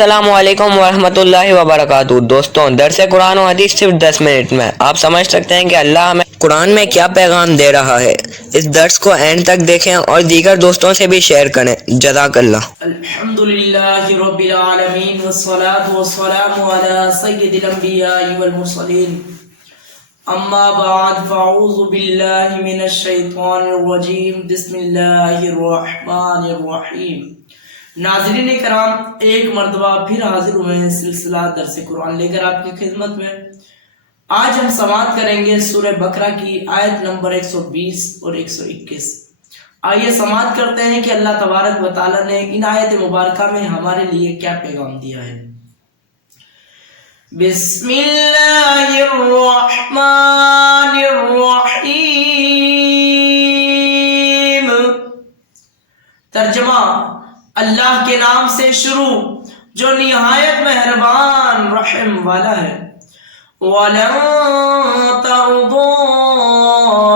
السلام علیکم ورحمۃ اللہ وبرکاتہ۔ دوستوں، درس قرآن و حدیث صرف 10 منٹ میں آپ سمجھ سکتے ہیں کہ اللہ ہمیں قرآن میں کیا پیغام دے رہا ہے۔ اس درس کو اینڈ تک دیکھیں اور دیگر دوستوں سے بھی شیئر کریں۔ جزاک اللہ۔ الحمدللہ رب العالمین والصلاة والسلام علی سید الانبیاء والمرسلین، اما بعد فاعوذ باللہ من الشیطان الرجیم، بسم اللہ الرحمن الرحیم۔ ناظرین کرام، ایک مرتبہ پھر حاضر ہوئے ہیں سلسلہ درس قرآن لے کر آپ کی خدمت میں۔ آج ہم سماعت کریں گے سورہ بقرہ کی آیت نمبر 120 اور 121۔ آئیے سماعت کرتے ہیں کہ اللہ تبارک و تعالیٰ نے ان آیت مبارکہ میں ہمارے لیے کیا پیغام دیا ہے۔ بسم اللہ الرحمن الرحیم۔ ترجمہ: اللہ کے نام سے شروع جو نہایت مہربان رحم والا ہے۔ وَلَن تَرْضَىٰ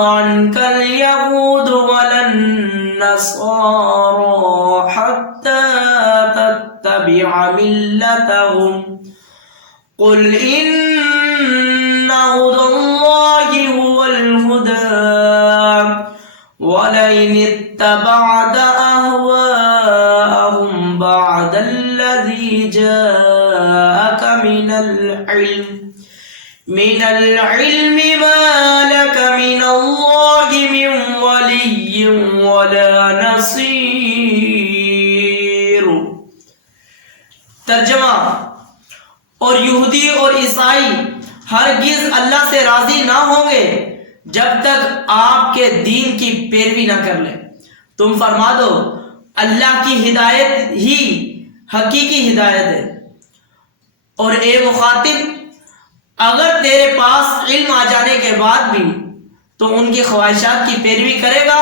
عَنكَ الْيَهُودُ وَلَا النَّصَارَىٰ حَتَّىٰ تَتَّبِعَ مِلَّتَهُمْ قُلْ إِنَّ هُدَى اللَّهِ هُوَ الْهُدَىٰ وَلَئِنِ اتَّبَعْتَ أَهْوَاءَهُمْ بَعْدَ الَّذِي جَاءَكَ مِنَ الْعِلْمِ مَا لَكَ مِنَ اللَّهِ مِنْ وَلِيٍّ وَلَا نَصِيرٍ۔ ترجمہ: اور یہودی اور عیسائی ہرگز اللہ سے راضی نہ ہوں گے جب تک آپ کے دین کی پیروی نہ کر لیں۔ تم فرما دو اللہ کی ہدایت ہی حقیقی ہدایت ہے، اور اے مخاطب، اگر تیرے پاس علم آ جانے کے بعد بھی تو ان کی خواہشات کی پیروی کرے گا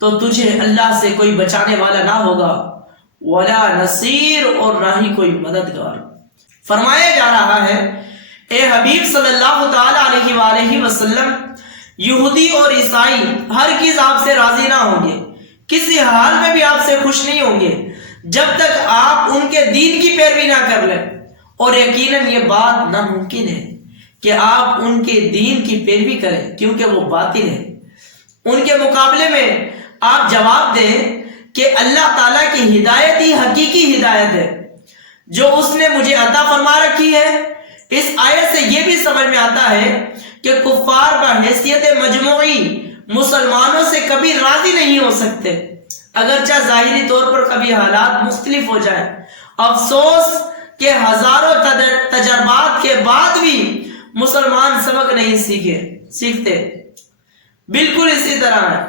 تو تجھے اللہ سے کوئی بچانے والا نہ ہوگا، ولا نصیر، اور نہ ہی کوئی مددگار۔ فرمایا جا رہا ہے اے حبیب صلی اللہ تعالی علیہ وآلہ وسلم، یہودی اور عیسائی ہرگز آپ سے راضی نہ ہوں گے، کسی حال میں بھی آپ سے خوش نہیں ہوں گے جب تک آپ ان کے دین کی پیروی نہ کر لیں، اور یقیناً یہ بات ناممکن ہے کہ آپ ان کے دین کی پیروی کریں کیونکہ وہ باطل ہے۔ ان کے مقابلے میں آپ جواب دیں کہ اللہ تعالیٰ کی ہدایت ہی حقیقی ہدایت ہے جو اس نے مجھے عطا فرما رکھی ہے۔ اس آیت سے یہ بھی سمجھ میں آتا ہے کہ کفار بحیثیت مجموعی مسلمانوں سے کبھی راضی نہیں ہو سکتے، اگرچہ ظاہری طور پر کبھی حالات مختلف ہو جائیں۔ افسوس کہ ہزاروں تجربات کے بعد بھی مسلمان سبق نہیں سیکھتے۔ بالکل اسی طرح ہے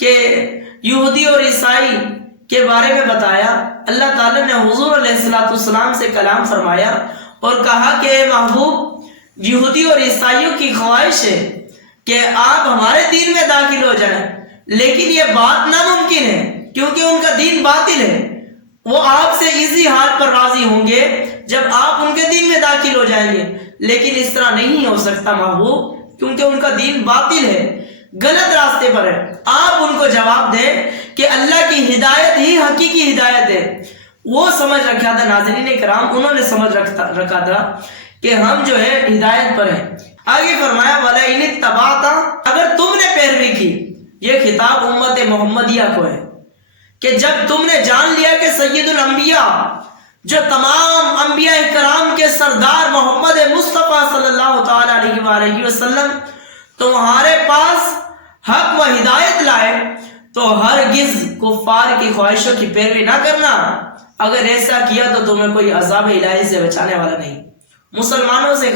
کہ یہودی اور عیسائی کے بارے میں بتایا، اللہ تعالیٰ نے حضور علیہ السلام سے کلام فرمایا اور کہا کہ اے محبوب، یہودی اور عیسائیوں کی خواہش ہے کہ آپ ہمارے دین میں داخل ہو جائیں، لیکن یہ بات ناممکن ہے کیونکہ ان کا دین باطل ہے۔ وہ آپ سے اسی حال پر راضی ہوں گے جب آپ ان کے دین میں داخل ہو جائیں گے، لیکن اس طرح نہیں ہو سکتا محبوب، کیونکہ ان کا دین باطل ہے، غلط راستے پر ہے۔ آپ ان کو جواب دیں کہ اللہ کی ہدایت ہی حقیقی ہدایت ہے۔ وہ سمجھ رکھا تھا ناظرین کرام، انہوں نے سمجھ رکھا تھا کہ ہم جو ہے ہدایت پر ہیں۔ آگے فرمایا وَلَئِنِ اتَّبَعْتَ، اگر تم نے پیروی کی، یہ خطاب امت محمدیہ کو ہے کہ جب تم نے جان لیا کہ سید الانبیاء، جو تمام انبیاء کرام کے سردار محمد مصطفیٰ صلی اللہ تعالی علیہ وآلہ وسلم تمہارے پاس حق و ہدایت لائے، تو ہرگز کفار کی خواہشوں کی پیروی نہ کرنا، اگر ایسا کیا تو تمہیں کوئی عذاب الہی سے بچانے والا نہیں۔ مسلمانوں سے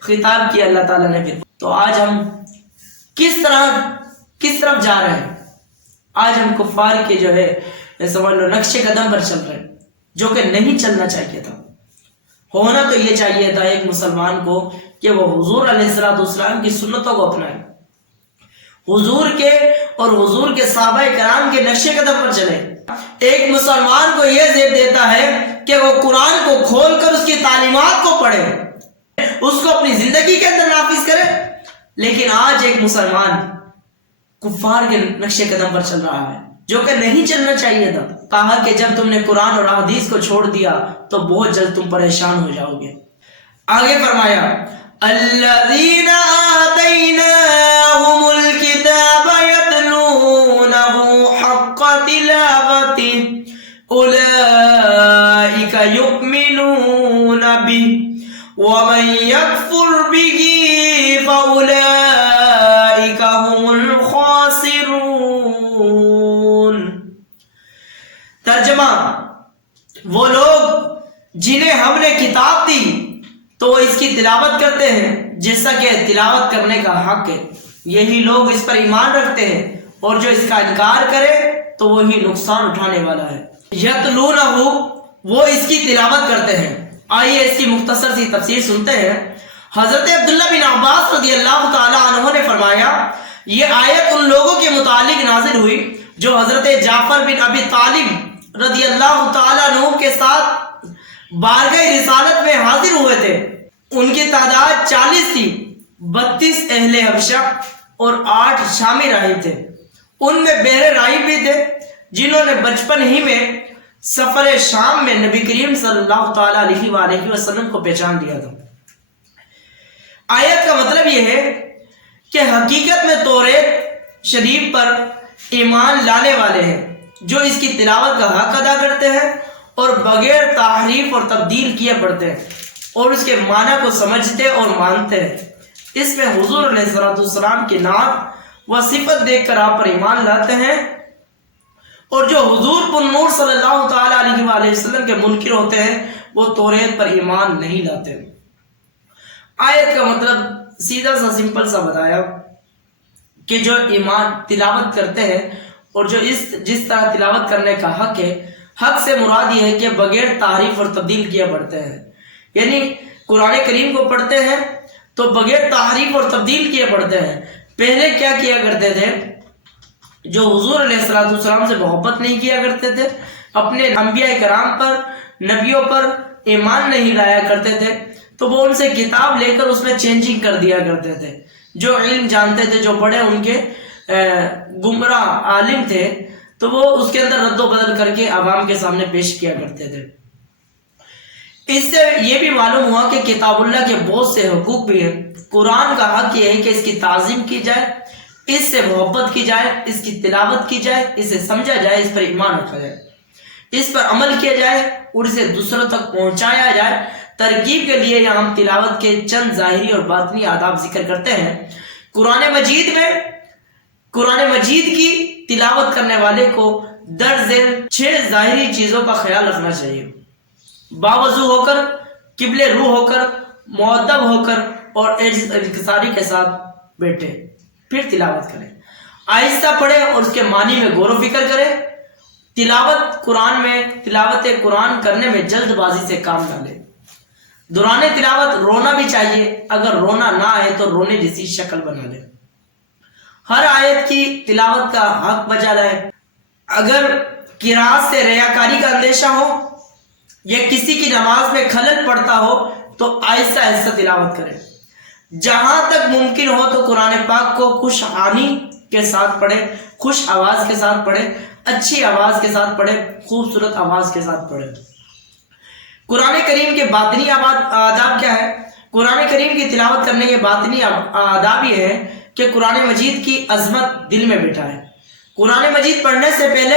خطاب کیا اللہ تعالیٰ نے۔ پھر تو آج ہم کس طرف جا رہے ہیں؟ آج ہم کفار کے جو ہے سمجھ لو نقش قدم پر چل رہے ہیں، جو کہ نہیں چلنا چاہیے تھا۔ ہونا تو یہ چاہیے تھا ایک مسلمان کو کہ وہ حضور علیہ السلام کی سنتوں کو اپنائے، حضور کے اور حضور کے صحابہ کرام کے نقش قدم پر چلے۔ ایک مسلمان کو یہ زیب دیتا ہے کہ وہ قرآن کو کھول کر اس کی تعلیمات کو پڑھے، اس کو اپنی زندگی کے اندر نافذ کرے، لیکن آج ایک مسلمان کفار کے نقش قدم پر چل رہا ہے، جو کہ نہیں چلنا چاہیے تھا. کہا کہ جب تم نے قرآن اور حدیث کو چھوڑ دیا تو بہت جلد تم پریشان ہو جاؤ گے. آگے فرمایا الذین آتیناہم الکتاب یتلونہ حق تلاوتہ اولئک یؤمنون بہ ومن یکفر بہ فاولئک هم الخاسرون. ترجمہ: وہ لوگ جنہیں ہم نے کتاب دی تو وہ اس کی تلاوت کرتے ہیں جیسا کہ تلاوت کرنے کا حق ہے. یہی لوگ اس پر ایمان رکھتے ہیں اور جو اس کا انکار کرے تو وہی نقصان اٹھانے والا ہے. یتلونہ، وہ اس کی تلاوت کرتے ہیں. آئیے اس کی مختصر سی تفسیر سنتے ہیں. حضرت عبداللہ بن عباس رضی اللہ تعالی عنہ نے فرمایا یہ آیت ان لوگوں کے متعلق نازل ہوئی جو حضرت جعفر بن ابی طالب رضی اللہ تعالی عنہ کے ساتھ بارگاہ رسالت میں حاضر ہوئے تھے. ان کی تعداد 40 تھی. 32 اہل حبشہ اور 8 شامی راہب تھے. ان میں بہرے راہب بھی تھے جنہوں نے بچپن ہی میں سفر شام میں نبی کریم صلی اللہ تعالی علیہ وآلہ وسلم کو پہچان لیا تھا. آیت کا مطلب یہ ہے کہ حقیقت میں توریت شریف پر ایمان لانے والے ہیں جو اس کی تلاوت کا حق ادا کرتے ہیں اور بغیر تحریف اور تبدیل کیے پڑھتے ہیں اور اس کے معنی کو سمجھتے اور مانتے ہیں. اس میں حضور علیہ السلام کی نعت و صفت دیکھ کر آپ پر ایمان لاتے ہیں اور جو حضور پر نور صلی اللہ تعالی علیہ وآلہ وسلم کے منکر ہوتے ہیں وہ توریت پر ایمان نہیں لاتے. آیت کا مطلب سیدھا سا سمپل سا بتایا کہ جو ایمان تلاوت کرتے ہیں اور جو جس طرح تلاوت کرنے کا حق ہے، حق سے مراد یہ ہے کہ بغیر تعریف اور تبدیل کیا پڑھتے ہیں. یعنی قرآن کریم کو پڑھتے ہیں تو بغیر تحریف اور تبدیل کیے پڑھتے ہیں. پہلے کیا کیا کرتے تھے؟ جو حضور علیہ السلام سے محبت نہیں کیا کرتے تھے، اپنے انبیاء کرام پر، نبیوں پر ایمان نہیں لایا کرتے تھے، تو وہ ان سے کتاب لے کر اس میں چینجنگ کر دیا کرتے تھے. جو علم جانتے تھے، جو بڑے ان کے گمراہ عالم تھے، تو وہ اس کے اندر رد و بدل کر کے عوام کے سامنے پیش کیا کرتے تھے. اس سے یہ بھی معلوم ہوا کہ کتاب اللہ کے بہت سے حقوق بھی ہیں. قرآن کا حق یہ ہے کہ اس کی تعظیم کی جائے، اس سے محبت کی جائے، اس کی تلاوت کی جائے، اسے سمجھا جائے، اس پر ایمان رکھا جائے، اس پر عمل کیا جائے اور اسے دوسروں تک پہنچایا جائے. ترغیب کے لیے یہاں ہم تلاوت کے چند ظاہری اور باطنی آداب ذکر کرتے ہیں. قرآن مجید کی تلاوت کرنے والے کو درج ذیل 6 ظاہری چیزوں کا خیال رکھنا چاہیے. باوضو ہو کر، قبلے روح ہو کر، مؤدب ہو کر اور انکساری کے ساتھ بیٹھے، پھر تلاوت کریں. آہستہ پڑھے اور اس کے معنی میں غور و فکر کرے. تلاوت قرآن کرنے میں جلد بازی سے کام نہ لے. دوران تلاوت رونا بھی چاہیے، اگر رونا نہ آئے تو رونے جیسی شکل بنا لے. ہر آیت کی تلاوت کا حق بجا لائے. اگر قرات سے ریاکاری کا اندیشہ ہو یا کسی کی نماز میں خلل پڑتا ہو تو آہستہ آہستہ تلاوت کرے. جہاں تک ممکن ہو تو قرآن پاک کو خوش آنی کے ساتھ پڑھے، خوش آواز کے ساتھ پڑھے، اچھی آواز کے ساتھ پڑھے، خوبصورت آواز کے ساتھ پڑھے. قرآن کریم کے باطنی آداب کیا ہے؟ قرآن کریم کی تلاوت کرنے کے باطنی آداب یہ ہے کہ قرآن مجید کی عظمت دل میں بٹھائے. قرآن مجید پڑھنے سے پہلے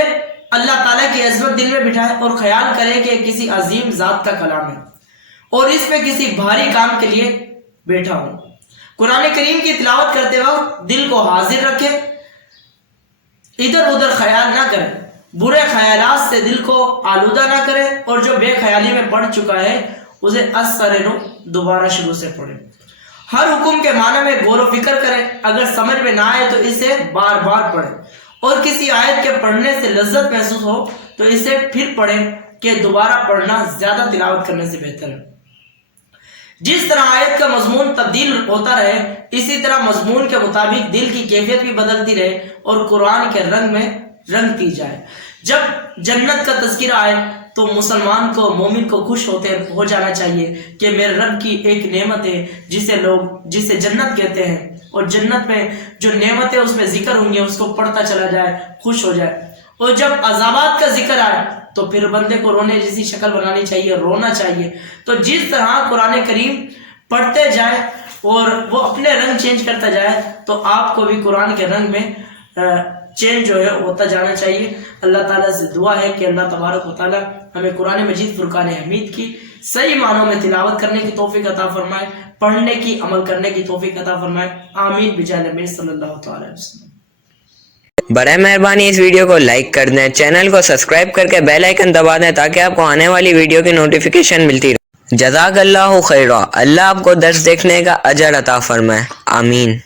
اللہ تعالیٰ کی عظمت دل میں بٹھائے اور خیال کرے کہ کسی عظیم ذات کا کلام ہے اور اس میں کسی بھاری کام کے لیے بیٹھا ہوں. قرآن کریم کی تلاوت کرتے وقت دل کو حاضر رکھے، ادھر ادھر خیال نہ کرے، برے خیالات سے دل کو آلودہ نہ کرے اور جو بے خیالی میں پڑھ چکا ہے اسے از سر نو دوبارہ شروع سے پڑھے. ہر حکم کے معنی میں غور و فکر کرے. اگر سمجھ میں نہ آئے تو اسے بار بار پڑھے اور کسی آیت کے پڑھنے سے لذت محسوس ہو تو اسے پھر پڑھے کہ دوبارہ پڑھنا زیادہ تلاوت کرنے سے بہتر ہے. جس طرح آیت کا مضمون تبدیل ہوتا رہے اسی طرح مضمون کے مطابق دل کی کیفیت بھی بدلتی رہے اور قرآن کے رنگ میں رنگتی جائے. جب جنت کا تذکرہ آئے تو مسلمان کو، مومن کو خوش ہو جانا چاہیے کہ میرے رب کی ایک نعمت ہے جسے جنت کہتے ہیں، اور جنت میں جو نعمتیں اس میں ذکر ہوں گی اس کو پڑھتا چلا جائے، خوش ہو جائے. اور جب عذابات کا ذکر آئے تو پھر بندے کو رونے جیسی شکل بنانی چاہیے, رونا چاہیے. تو جس طرح قرآن کریم پڑھتے جائیں اور وہ اپنے رنگ چینج کرتا جائے تو آپ کو بھی قرآن کے رنگ میں چینج جو ہے ہوتا جانا چاہیے. اللہ تعالیٰ سے دعا ہے کہ اللہ تبارک و تعالیٰ ہمیں قرآن مجید فرقان حمید کی صحیح معنوں میں تلاوت کرنے کی توفیق عطا فرمائے, پڑھنے کی عمل کرنے کی توفیق عطا فرمائے. آمین بجاہ نبی صلی اللہ تعالی وسلم. برائے مہربانی اس ویڈیو کو لائک کر دیں, چینل کو سبسکرائب کر کے بیل آئیکن دبا دیں تاکہ آپ کو آنے والی ویڈیو کی نوٹیفیکیشن ملتی رہے. جزاک اللہ خیرہ. اللہ آپ کو درس دیکھنے کا اجر عطا فرمائے. آمین.